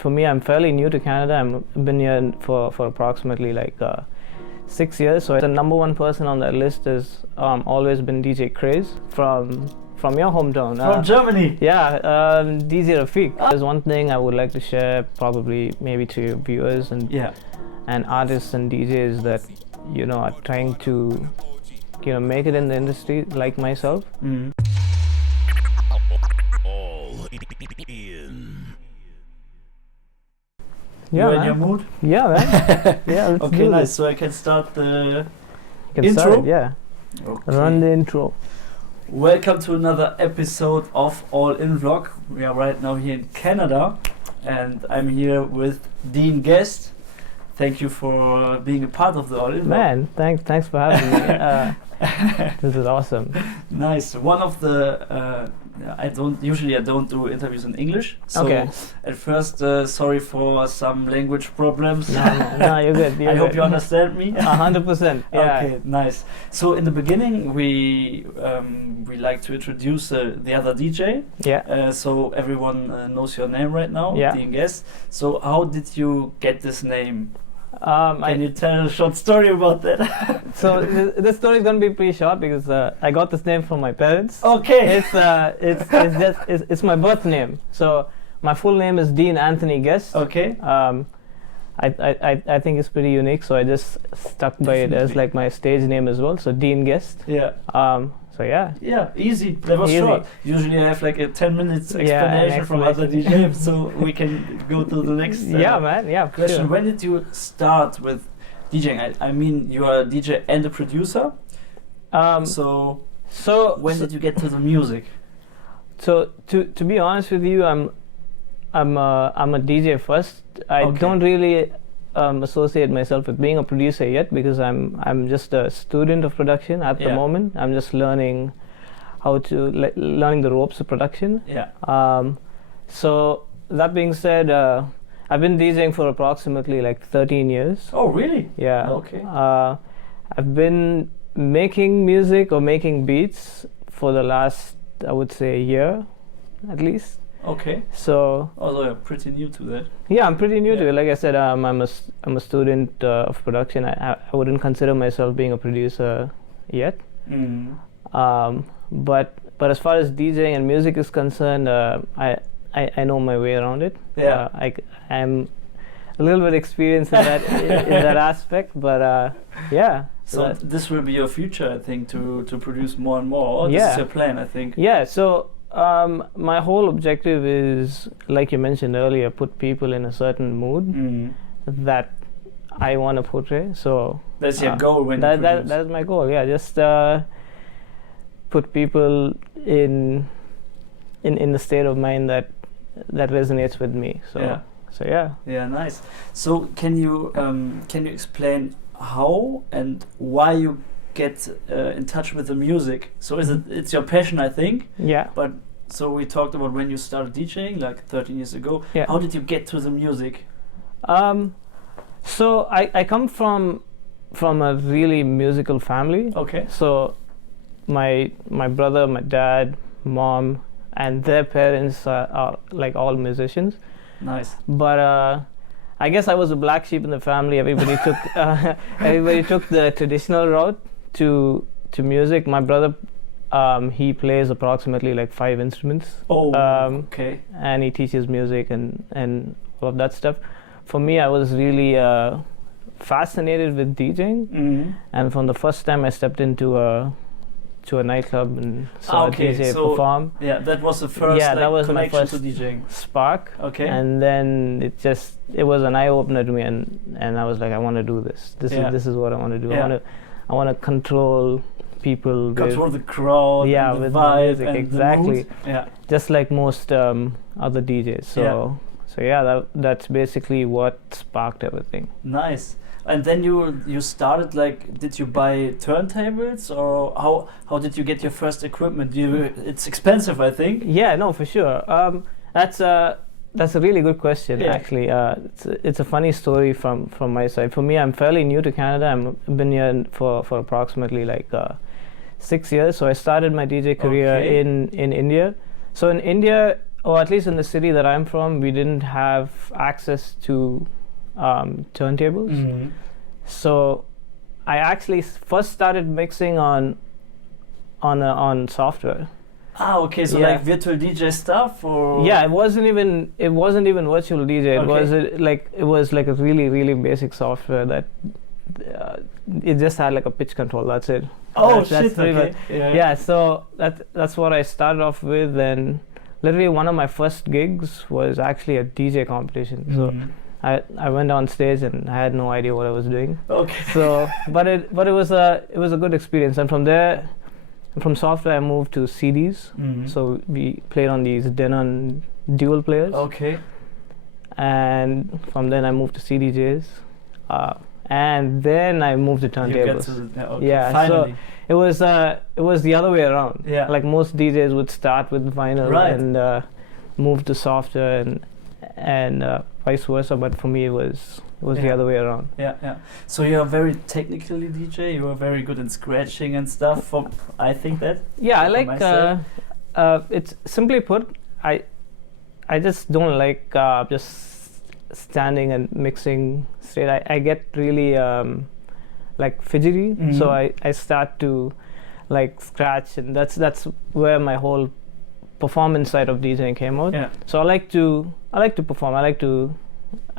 For me, I'm fairly new to Canada. I've been here for approximately 6 years. So the number one person on that list has always been DJ Craze from your hometown. From Germany. Yeah, DJ Rafiq. There's one thing I would like to share, probably maybe to your viewers and artists and DJs that are trying to make it in the industry like myself. Mm. Yeah, You're in your mood? Yeah, man. Yeah, let's okay, do nice. this. So I can start the Start intro? it, yeah. Okay. Run the intro. Welcome to another episode of All In Vlog. We are right now here in Canada and I'm here with Dean Guest. Thank you for being a part of the All In Vlog. Man, thanks for having me. This is awesome. Nice. One of the I don't do interviews in English. So Okay. at first, sorry for some language problems. No, you're good. I hope you understand me. 100%. Yeah. Okay, nice. So in the beginning, we like to introduce the other DJ. Yeah. So everyone knows your name right now, Yeah. Dean Guest. So how did you get this name? Can Can you tell a short story about that? So this story is gonna be pretty short because I got this name from my parents. Okay. It's my birth name. So my full name is Dean Anthony Guest. Okay. I think it's pretty unique, so I just stuck by it as like my stage name as well. So Dean Guest. Yeah. So yeah. Yeah, easy. That was Easy. short. Usually I have like a 10 minutes Yeah, explanation an from other DJs, so we can go to the next Yeah, man. Yeah. for question. sure. When did you start with DJing? I mean, you are a DJ and a producer. So when did you get to the music? So to be honest with you, I'm a DJ first. I Okay. don't really associate myself with being a producer yet because I'm just a student of production at the Yeah. moment. I'm just learning how to learning the ropes of production. Yeah. So that being said, I've been DJing for approximately 13 years. Oh, really? Yeah. Okay. I've been making music or making beats for the last, I would say, year at least. Okay. So Although you're pretty new to that. yeah, I'm pretty new to Yeah. it. Like I said, I'm a student of production. I wouldn't consider myself being a producer yet. Mm. But as far as DJing and music is concerned, I know my way around it. Yeah. I'm a little bit experienced in that in that aspect. But yeah. So this will be your future, I think, to produce more and more. Or this Yeah. is your plan, I think. Yeah. So my whole objective is, like you mentioned earlier, put people in a certain mood Mm. that I want to portray. So That's your goal when you produce. that's my goal. Yeah, just put people in the state of mind that resonates with me. So Yeah. so yeah. Yeah, nice. So can you explain how and why you get in touch with the music? So it's your passion, I think. Yeah. But so we talked about when you started DJing, like 13 years ago. Yeah. How did you get to the music? So I come from a really musical family. Okay. So my brother, my dad, mom, and their parents are like all musicians. Nice. But I guess I was a black sheep in the family. Everybody took the traditional route to music. My brother, he plays approximately 5 instruments. Oh, okay. And he teaches music and all of that stuff. For me, I was really fascinated with DJing, Mm-hmm. and from the first time I stepped into a nightclub and saw a DJ so perform, yeah, that was the first that was my connection first to DJing. spark. Okay. And then it was an eye opener to me, and I was like, I want to do this. This is what I want to do. Yeah. I want to control people. Control the crowd. Yeah, and the with the vibe music, and exactly. The mood. Yeah. Just like most other DJs. So yeah, that's basically what sparked everything. Nice. And then you started did you buy turntables or how did you get your first equipment? It's expensive, I think. Yeah, no, for sure. That's a really good question. Yeah. Actually. It's a funny story from my side. For me, I'm fairly new to Canada. I've been here for approximately 6 years. So I started my DJ career Okay. in India. So in India, or at least in the city that I'm from, we didn't have access to turntables. Mm-hmm. So I actually first started mixing on software. Ah, okay. So Yeah. like virtual DJ stuff, or Yeah, it wasn't even virtual DJ. It was like a really basic software that it just had like a pitch control. That's it. Oh, that's shit. pretty Okay. much- Yeah, so that's what I started off with, and literally one of my first gigs was actually a DJ competition. So Mhm. I went on stage and I had no idea what I was doing. Okay. So but it was a good experience, and from there, from software I moved to CDs. Mhm. So we played on these Denon dual players, Okay. and from then I moved to CDJs, and then I moved to You get turntables. to the, okay. Yeah, Finally. so it was the other way around. Yeah. Like most DJs would start with vinyl Right. and move to software and vice versa. But for me, it was the Yeah. other way around. Yeah, yeah. So you're very technically DJ. You are very good in scratching and stuff. I think that. Yeah, I For like. myself. It's simply put, I just don't like just standing and mixing straight. I get really like fidgety, Mhm. so I start to like scratch, and that's where my whole performance side of DJing came out. Yeah. So I like to perform. I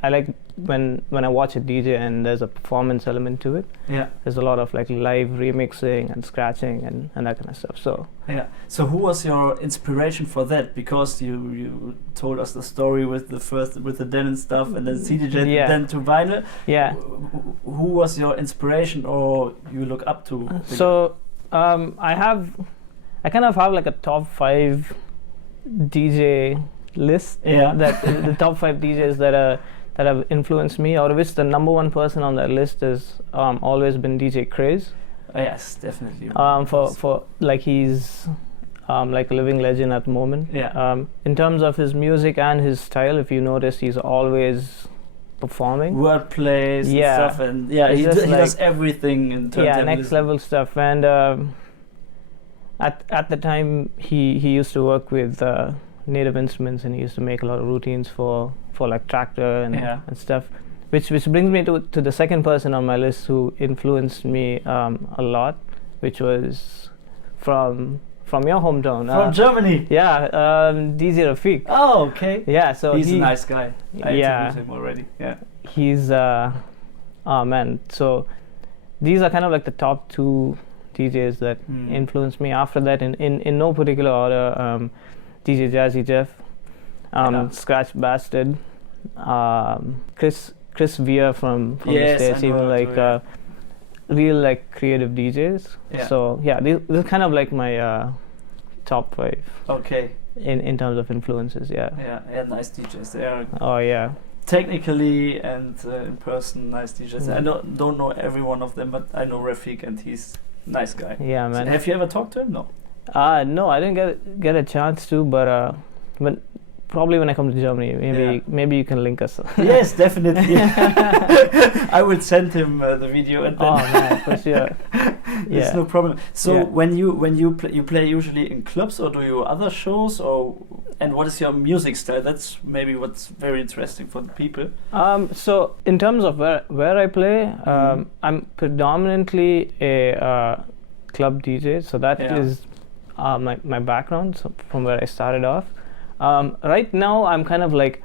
like when I watch a DJ and there's a performance element to it. Yeah. There's a lot of like live remixing and scratching and that kind of stuff. So Yeah. So who was your inspiration for that? Because you told us the story with the Denon stuff and then CDJ, Yeah. then to vinyl. yeah. Who was your inspiration, or you look up to? So I kind of have like a top 5 DJ list. Yeah. That the top 5 DJs that have influenced me, out of which the number 1 person on that list has always been DJ Craze. Yes, definitely. For like he's like a living legend at the moment. Yeah. In terms of his music and his style, if you notice, he's always performing. Wordplays Yeah. and stuff, and yeah, It's he just does everything in terms Yeah, of next level stuff. And at the time, he used to work with Native Instruments, and he used to make a lot of routines for like Traktor and stuff. Which brings me to the second person on my list who influenced me a lot, which was from your hometown. From Germany. Yeah, DJ Rafik. Oh, okay. Yeah, so He's a nice guy. I Yeah. interviewed him already. Yeah. He's oh man. So these are kind of like the top 2 DJs that influenced me. After that, in no particular order, DJ Jazzy Jeff, Yeah. Scratch Bastard, Chris Vere from the Yes, States, I know even him like too, yeah. real like creative DJs. Yeah. So yeah, this is kind of like my top 5 Okay. in terms of influences. Yeah. Yeah, nice DJs. They are Oh yeah. technically and in person nice DJs. Mm. I don't know every one of them, but I know Rafik, and he's a nice guy. Yeah, man. So have you ever talked to him? No. No, I didn't get a chance to, but probably when I come to Germany, maybe you can link us. Yes, definitely. I will send him the video, and then Oh man, for sure. it's Yeah. no problem. So Yeah. when you play usually in clubs, or do you other shows, and what is your music style? That's maybe what's very interesting for the people. So in terms of where I play, I'm predominantly a club DJ. So that Yeah. is my background, so from where I started off. Right now, I'm kind of like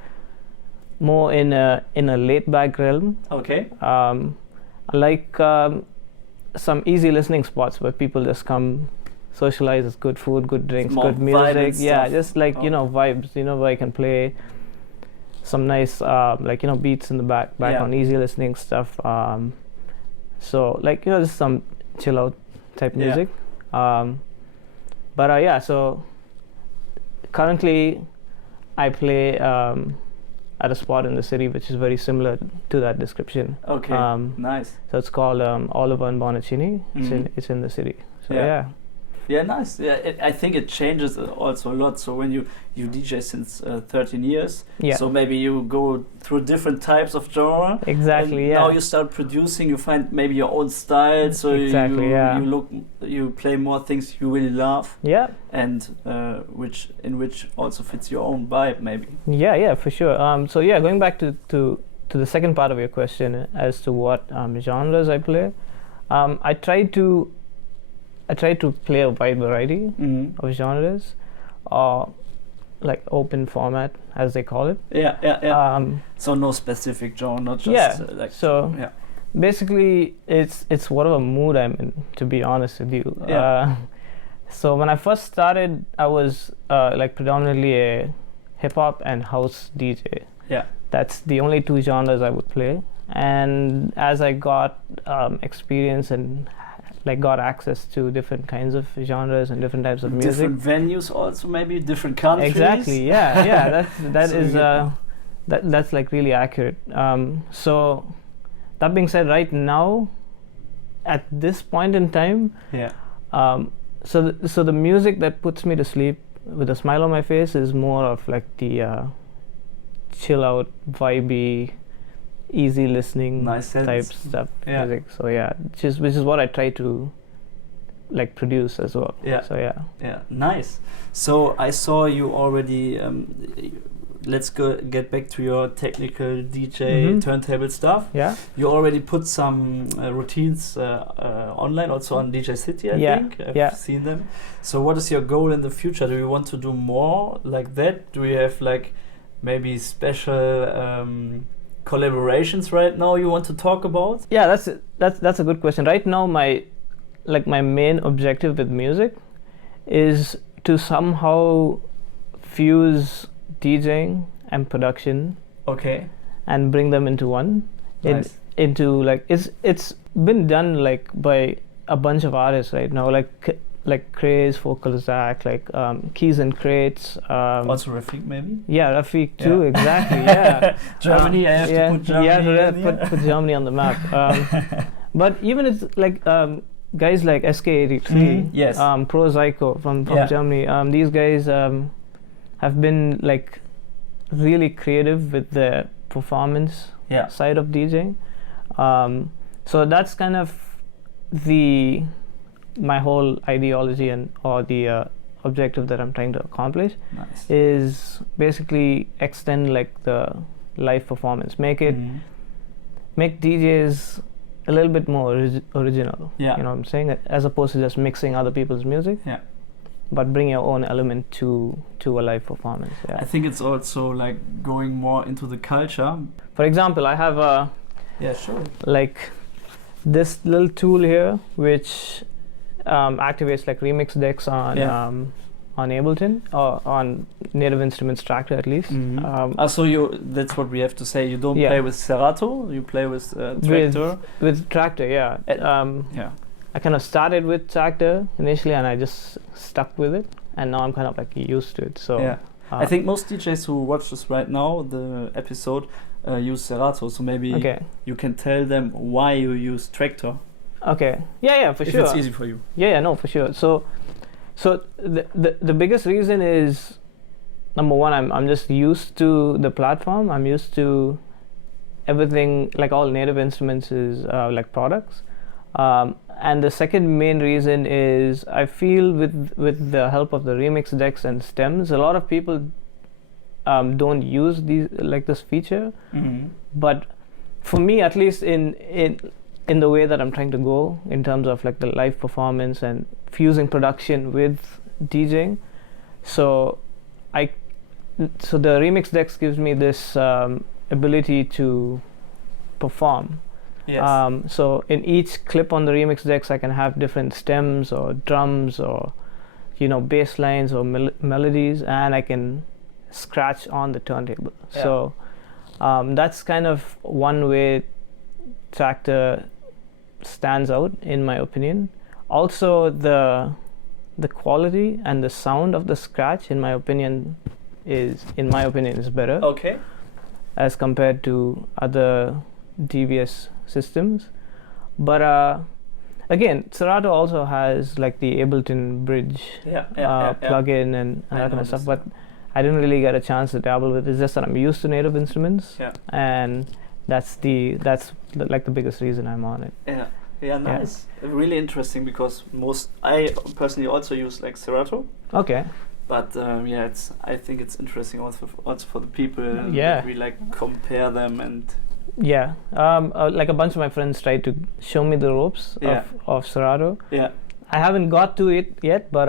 more in a laid back realm. Okay. I like some easy listening spots where people just come, socialize. It's good food, good drinks, More good vibe and music. Yeah, stuff. just like vibes. Where I can play some nice like beats in the back Yeah. on easy listening stuff. So like just some chill out type Yeah. music. But yeah, so currently I play at a spot in the city which is very similar to that description. Okay. Nice. So it's called Oliver and Bonacini. It's in the city. So Yeah. yeah. Yeah, nice. Yeah, I think it changes also a lot. So when you DJ since 13 years, so maybe you go through different types of genre. Exactly. And now you start producing. You find maybe your own style. So you play more things you really love. Yeah. And which also fits your own vibe, maybe. Yeah, for sure. So going back to the second part of your question as to what genres I play, I try to play a wide variety of genres, like open format as they call it. So no specific genre, not just basically it's whatever mood I'm in, to be honest with you. So when I first started, I was like predominantly a hip hop and house DJ. That's the only two genres I would play. And as I got experience and like got access to different kinds of genres and different types of music, different venues also, maybe different countries. Exactly. That's like really accurate. So that being said, right now at this point in time, so the music that puts me to sleep with a smile on my face is more of like the chill out, vibey, easy listening type stuff music. So which is what I try to like produce as well. Nice. So I saw you already. Let's get back to your technical DJ turntable stuff. You already put some routines online, also on DJ City, I think. I've seen them. So what is your goal in the future? Do you want to do more like that? Do you have like maybe special collaborations right now you want to talk about? That's a good question. Right now my main objective with music is to somehow fuse DJing and production and bring them into one. Into like it's been done like by a bunch of artists right now, like Craze, Focal Zach, like Keys and Crates. Also Rafiq, maybe? Rafiq too, exactly, Germany, I have to put Germany put Germany on the map. But even it's like guys like SK83, Pro Zyko from Germany, these guys have been like really creative with the performance side of DJing. So that's kind of my whole ideology or the objective that I'm trying to accomplish is basically extend like the live performance, make DJs a little bit more original. You know what I'm saying? As opposed to just mixing other people's music. But bring your own element to a live performance. I think it's also like going more into the culture. For example, I have like this little tool here which activates like remix decks on Ableton or on Native Instruments Traktor at least. So that's what we have to say. You don't play with Serato. You play with Traktor. With Traktor, I kind of started with Traktor initially, and I just stuck with it, and now I'm kind of like used to it. So I think most DJs who watch this right now, the episode, use Serato. So maybe you can tell them why you use Traktor. For sure. If it's easy for you. No, for sure. So the biggest reason is, number one, I'm just used to the platform. I'm used to everything, like all Native Instruments is like products. And the second main reason is I feel with the help of the remix decks and stems, a lot of people don't use this feature. But for me, at least in the way that I'm trying to go in terms of like the live performance and fusing production with DJing, so the remix decks gives me this ability to perform. So in each clip on the remix decks, I can have different stems or drums or bass lines or melodies, and I can scratch on the turntable. So that's kind of one way Traktor stands out in my opinion. Also the quality and the sound of the scratch in my opinion is better as compared to other DVS systems. But again, Serato also has like the Ableton Bridge plugin and that kind of stuff, but I didn't really get a chance to dabble with it. It's just that I'm used to native instruments, and that's like the biggest reason I'm on it. Yeah, nice. Really interesting, because I personally also use like Serato. Okay. But I think it's interesting also for the people. Yeah. We like compare them and. Yeah. Like a bunch of my friends tried to show me the ropes of Serato. Yeah. I haven't got to it yet, but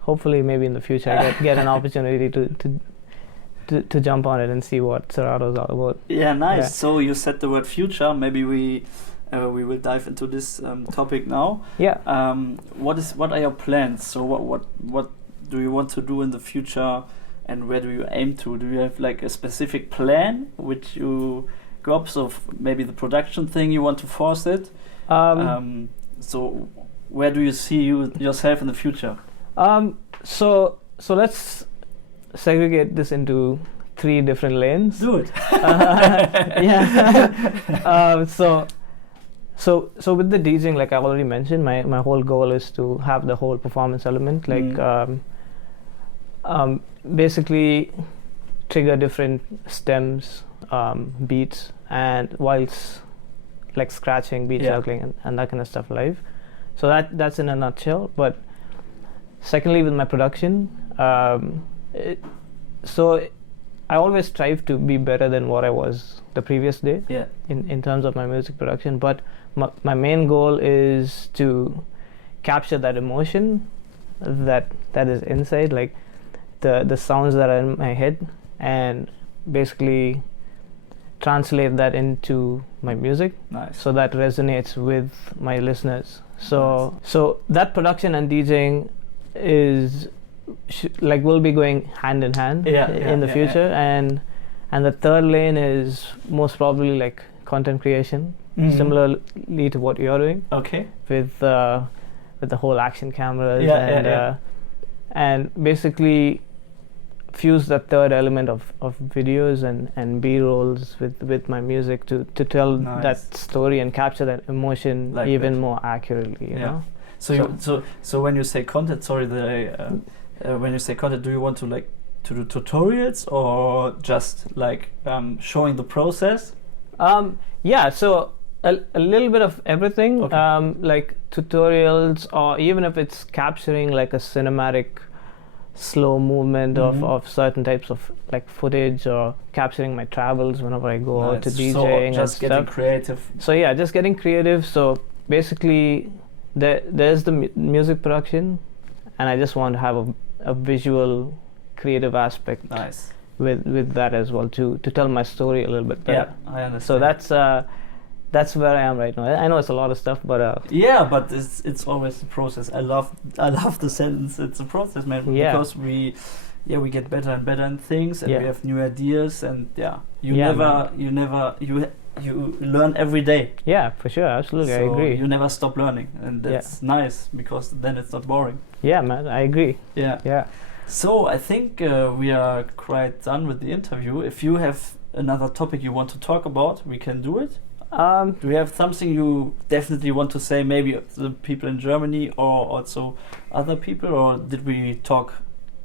hopefully maybe in the future I get an opportunity to jump on it and see what Serato is all about. Yeah, nice. Yeah. So you said the word future. Maybe we will dive into this topic now. Yeah. What are your plans? So what do you want to do in the future, and where do you aim to? Do you have like a specific plan which you go up? So maybe the production thing, you want to force it. So where do you see yourself in the future? So let's segregate this into 3 different lanes. Do it. Yeah. So with the DJing, like I already mentioned, my whole goal is to have the whole performance element, like basically trigger different stems, beats, and whilst like scratching, beat juggling, and that kind of stuff live. So that's in a nutshell. But secondly, with my production, so I always strive to be better than what I was the previous day in terms of my music production. But my main goal is to capture that emotion that is inside, like the sounds that are in my head, and basically translate that into my music. Nice. So that resonates with my listeners. So that production and DJing is will be going hand in hand in the future. And the third lane is most probably like content creation, similarly to what you're doing. Okay. With the whole action cameras and basically fuse that third element of videos and B-rolls with my music to tell that story and capture that emotion like even more accurately. You know? So when you say content, when you say content, do you want to like to do tutorials or just like showing the process? So a little bit of everything. Okay. Like tutorials, or even if it's capturing like a cinematic slow movement of certain types of like footage, or capturing my travels whenever I go out to DJing. So just getting creative. So just getting creative. So basically there's the music production, and I just want to have a visual creative aspect with that as well to tell my story a little bit better. Yeah, I understand. So that's where I am right now. I know it's a lot of stuff, but but it's always the process. I love the sentence. It's a process, man. Yeah. Because we get better and better in things, and we have new ideas, and you learn every day. Yeah, for sure, absolutely, so I agree. You never stop learning, and that's nice, because then it's not boring. Yeah, man, I agree. Yeah. So I think we are quite done with the interview. If you have another topic you want to talk about, we can do it. Do you have something you definitely want to say, maybe the people in Germany or also other people, or did we talk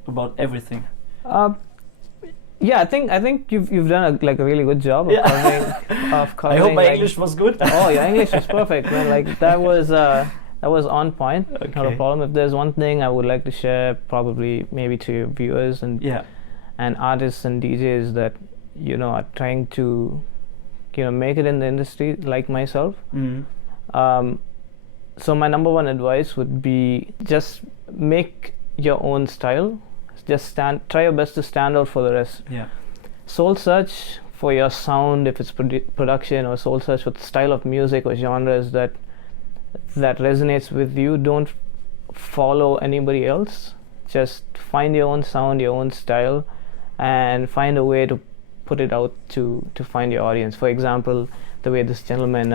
about everything? I think you've done a really good job of covering. I hope my English was good. Oh, your English was perfect, man. Like that was on point. Okay. Not a problem. If there's one thing I would like to share, probably maybe to your viewers and artists and DJs that are trying to make it in the industry like myself. So my number one advice would be just make your own style. Just try your best to stand out for the rest. Soul search for your sound, if it's production, or soul search for the style of music or genres that resonates with you. Don't follow anybody else. Just find your own sound, your own style, and find a way to put it out to find your audience. For example, the way this gentleman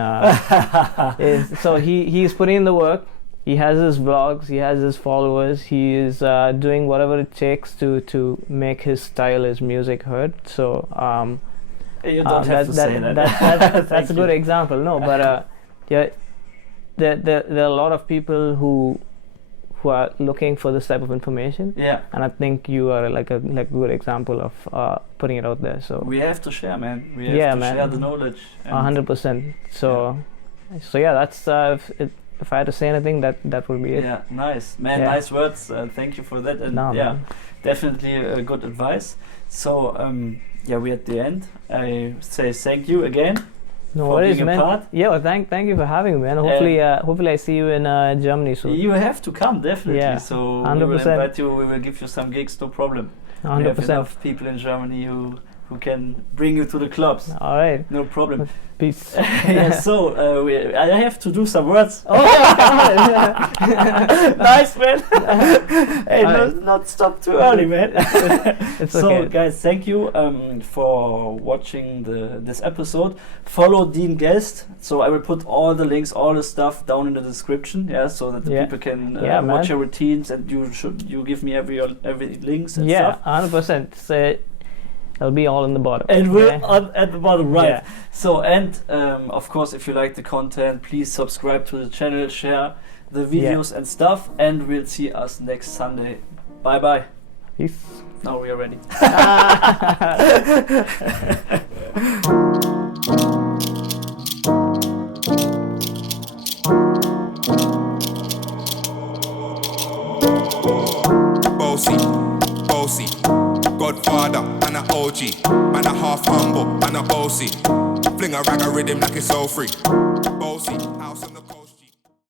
is. So he's putting in the work. He has his vlogs. He has his followers. He is doing whatever it takes to make his style, his music heard. So you don't have to say that. That's a good example. No, but there are a lot of people who are looking for this type of information. Yeah. And I think you are like a good example of putting it out there. So we have to share, man. We have to share the knowledge. 100%. So yeah, that's if I had to say anything, that would be it. Yeah, nice, man. Yeah. Nice words. Thank you for that. And definitely good advice. So we're at the end. I say thank you again. No worries, man. Yeah, well, thank you for having me, man. Hopefully I see you in Germany soon. You have to come, definitely. Yeah, so 100%. We will invite you. We will give you some gigs, no problem. 100%. We have enough people in Germany who can bring you to the clubs. All right. No problem. Peace. So I have to do some words. Oh, nice, man. Hey, not stop too early, man. It's so, okay. guys, thank you for watching this episode. Follow Dean Guest. So I will put all the links, all the stuff down in the description. Yeah, so that the people can watch your routines, and you give me every links and stuff. 100%. So it'll be all in the bottom. And we're at the bottom, right. Yeah. So, and of course, if you like the content, please subscribe to the channel, share the videos and stuff, and we'll see us next Sunday. Bye-bye. Peace. Now we are ready. Bossy, Godfather, man a OG, man a half humble, man a bossy. Fling a rag a rhythm like it's all free. Bossy.